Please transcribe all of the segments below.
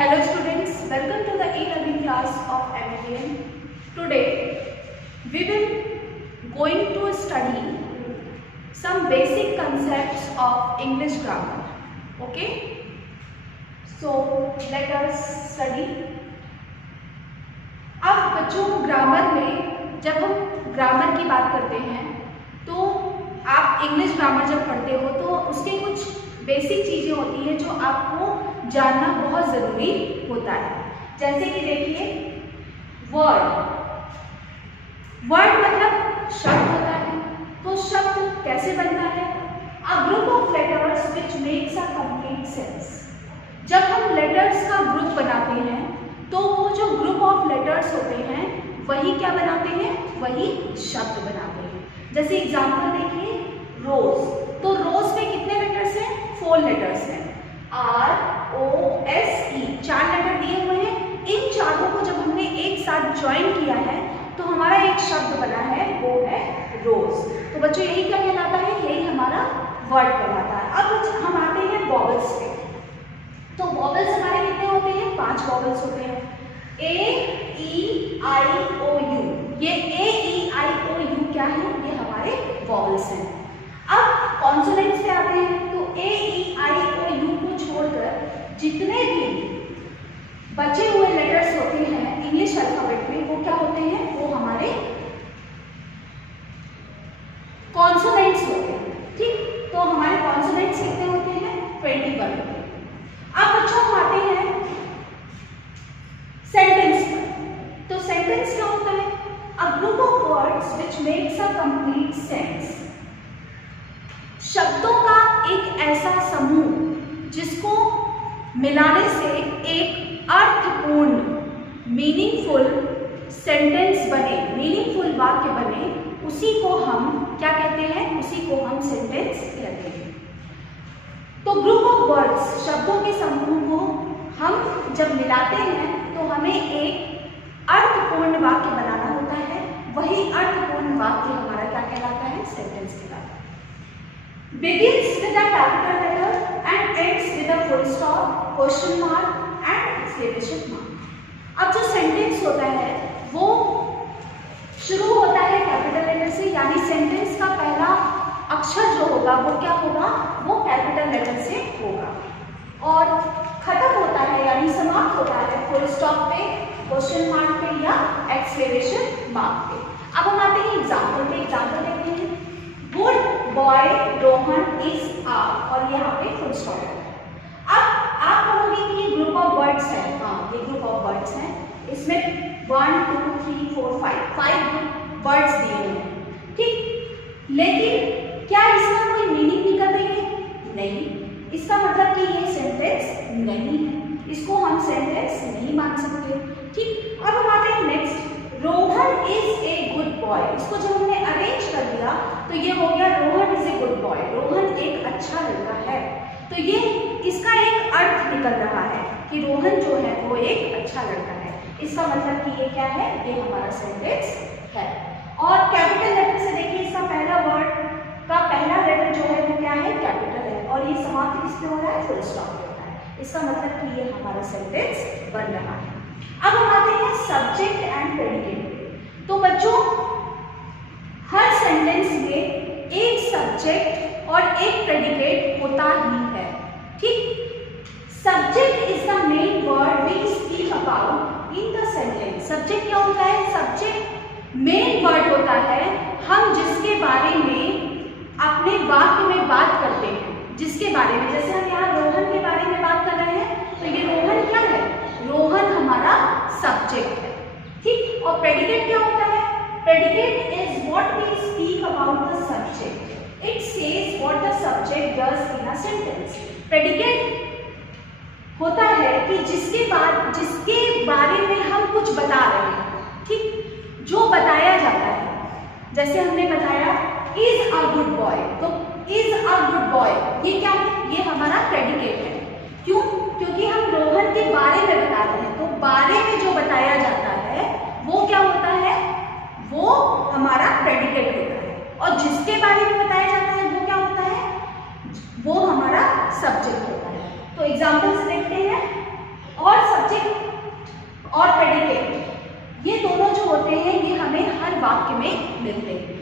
Hello students, welcome to the e-learning class of MLN. Today we will going to study some basic concepts of English grammar. Okay? So let us study. अब बच्चों grammar में जब हम grammar की बात करते हैं तो आप इंग्लिश ग्रामर जब पढ़ते हो तो उसके कुछ बेसिक चीज़ें होती हैं जो आपको जानना बहुत ज़रूरी होता है। जैसे कि देखिए वर्ड मतलब शब्द होता है। तो शब्द कैसे बनता है? A group of letters which makes a complete sense. जब हम लेटर्स का ग्रुप बनाते हैं तो वो जो ग्रुप ऑफ लेटर्स होते हैं वही क्या बनाते हैं? वही शब्द बनाते हैं। जैसे एग्जाम्पल देखिए रोज। तो रोज में कितने लेटर्स हैं? 4 लेटर्स हैं। ROSE 4 लेटर दिए हुए हैं। इन चारों को जब हमने एक साथ ज्वाइन किया है तो हमारा एक शब्द बना है, वो है रोज। तो बच्चों यही क्या कहलाता है? यही हमारा वर्ड कहलाता है। अब हम आते हैं वॉवल्स पे। तो वॉवल्स हमारे कितने होते हैं? 5 वॉवल्स होते हैं। A-E-I-O-U। ये A-E-I-O-U क्या है? ये हमारे वॉवल्स हैं। अब कॉन्सोनेंट्स पे आते हैं तो A-E-I-O-U को छोड़कर जितने भी बचे हुए लेटर्स होते हैं इंग्लिश अल्फाबेट में वो क्या होते हैं? वो हमारे कॉन्सोनेंट्स होते हैं। ठीक, तो हमारे कॉन्सोनेंट्स कितने होते हैं? 21 होते हैं। अब बच्चों हम आते हैं सेंटेंस पर। तो सेंटेंस क्या होता है? A group of words which makes a complete sense. शब्दों का एक ऐसा समूह जिसको मिलाने से एक अर्थपूर्ण मीनिंगफुल सेंटेंस बने, मीनिंगफुल वाक्य बने, उसी को हम क्या कहते हैं? उसी को हम सेंटेंस कहते हैं। तो ग्रुप ऑफ वर्ड्स शब्दों के समूह को हम जब मिलाते हैं तो हमें एक अर्थपूर्ण वाक्य बनाना होता है। वही अर्थपूर्ण वाक्य हमारा क्या कहलाता है? सेंटेंस कहलाता है। Begins with a capital letter and ends with a full stop, question mark and exclamation mark। अब जो सेंटेंस होता है वो शुरू होता है कैपिटल लेटर से, यानी सेंटेंस का पहला अक्षर जो होगा वो क्या होगा? वो कैपिटल लेटर से होगा और खत्म होता है यानी समाप्त होता है फुल स्टॉप पे, क्वेश्चन मार्क पे या एक्सक्लेमेशन मार्क पे। अब हम आते हैं एग्जाम्पल पे। एग्जाम्पल देखते हैं गुड बॉय रोहन इज आ, और यहाँ पे फुल स्टॉप है। अब आप कहोगे कि ये ग्रुप ऑफ वर्ड्स है। हाँ, ये ग्रुप ऑफ वर्ड्स हैं। इसमें 1 2 3 4 5 वर्ड्स दिए हुए हैं। ठीक, लेकिन क्या इसका कोई मीनिंग निकलेंगे? नहीं। इसका मतलब कि ये सेंटेंस नहीं है, इसको हम सेंटेंस नहीं मान सकते। ठीक, अब हम आते हैं next. Rohan is a good boy. इसको जब हमने अरेंज कर दिया तो ये हो गया Rohan is a good boy. Rohan एक अच्छा लड़का है। तो ये इसका एक अर्थ निकल रहा है कि रोहन जो है वो एक अच्छा लड़का है। इसका मतलब कि ये क्या है? ये हमारा सेंटेंस है। और कैपिटल लेटर से देखिए इसका पहला वर्ड का पहला लेटर जो है वो क्या है? कैपिटल है और ये समाप्त किससे हो रहा है? फुल स्टॉप पे होता है। इसका मतलब कि ये हमारा सेंटेंस बन रहा है। अब हम आते हैं सब्जेक्ट एंड प्रेडिकेट। तो बच्चों हर सेंटेंस में एक सब्जेक्ट और एक प्रेडिकेट होता ही है। ठीक, subject is the main word we speak about in the sentence. Subject क्या होता है? सब्जेक्ट मेन वर्ड होता है हम जिसके बारे में अपने वाक्य में बात करते हैं, जिसके बारे में, जैसे हम यहाँ रोहन के बारे में बात कर रहे हैं तो ये रोहन क्या है? रोहन हमारा सब्जेक्ट है। ठीक, और प्रेडिकेट क्या होता है? Predicate is what we speak about the subject. It says what the subject does in a sentence. Predicate होता है कि जिसके बारे में हम कुछ बता रहे हैं। ठीक, जो बताया जाता है। जैसे हमने बताया इज अ गुड बॉय, तो इज अ गुड बॉय ये क्या है? ये हमारा प्रेडिकेट है। क्यों? क्योंकि हम रोहन के बारे में बता रहे हैं। तो बारे में जो बताया जाता है वो क्या होता है? वो हमारा प्रेडिकेट होता है। और जिसके बारे में बताया जाता है वो क्या होता है? वो हमारा सब्जेक्ट होता है। तो एग्जाम्पल्स देखते हैं। और सब्जेक्ट और प्रेडिकेट, ये दोनों जो होते हैं ये हमें हर वाक्य में मिलते हैं।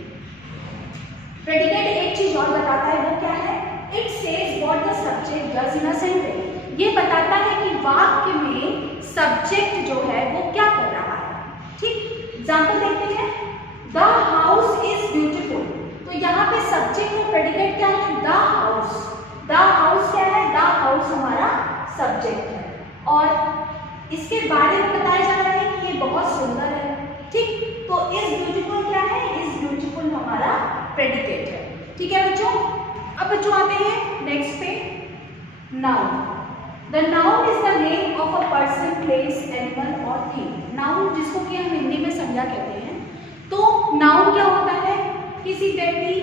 प्रेडिकेट एक चीज और बताता है, वो क्या है? It says what the subject does in a sentence. ये बताता है कि वाक्य में सब्जेक्ट जो है वो क्या कर रहा है। ठीक, एग्जाम्पल देखते हैं। द हाउस इज ब्यूटीफुल, तो यहाँ पे सब्जेक्ट और प्रेडिकेट क्या है? The house. द हाउस क्या है? द हाउस हमारा सब्जेक्ट है और इसके बारे में बताया जा रहा है कि ये बहुत सुंदर है। ठीक, तो इज ब्यूटीफुल क्या है? इज ब्यूटीफुल हमारा प्रेडिकेट है। ठीक है बच्चों, अब बच्चों आते हैं नेक्स्ट पे, noun. The noun is the name of a person, place, animal और थिंग। नाउन जिसको कि हम हिंदी में संज्ञा कहते हैं। तो नाउन क्या होता है? किसी व्यक्ति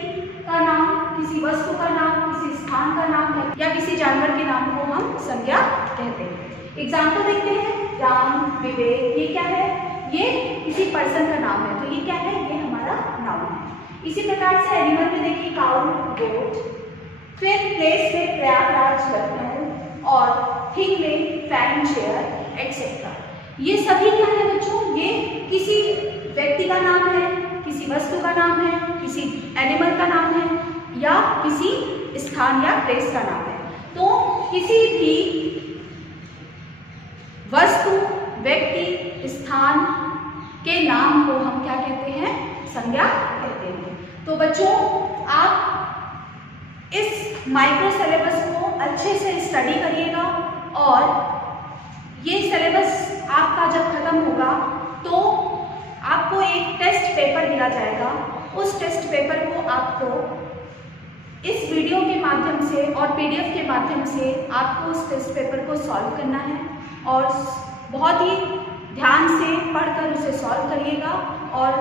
का नाम, किसी वस्तु का नाम, किसी स्थान का नाम या किसी जानवर के नाम को हम संज्ञा कहते हैं। एग्जाम्पल देखते हैं, राम, विवेक, ये क्या है? ये किसी पर्सन का नाम है, तो ये क्या है? ये हमारा नाउन है। इसी प्रकार से एनिमल में देखिए, काउ, गोट। फिर प्लेस में प्रयागराज, लखनऊ और थिंग में फैन, चेयर एक्सेट्रा। ये सभी क्या है बच्चों? ये किसी व्यक्ति का नाम है, किसी वस्तु का नाम है, किसी एनिमल का नाम है या किसी स्थान या प्लेस का नाम है। तो किसी भी वस्तु, व्यक्ति, स्थान के नाम को हम क्या कहते हैं? संज्ञा कहते हैं। तो बच्चों आप इस माइक्रो सिलेबस को अच्छे से स्टडी करिएगा और ये सिलेबस आपका जब खत्म होगा तो आपको एक टेस्ट पेपर दिया जाएगा। उस टेस्ट पेपर को आपको इस वीडियो के माध्यम से और पीडीएफ के माध्यम से आपको उस टेस्ट पेपर को सॉल्व करना है और बहुत ही ध्यान से पढ़कर उसे सॉल्व करिएगा और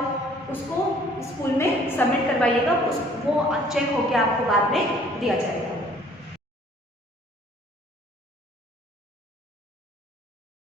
उसको स्कूल में सबमिट करवाइएगा। वो चेक होकर आपको बाद में दिया जाएगा।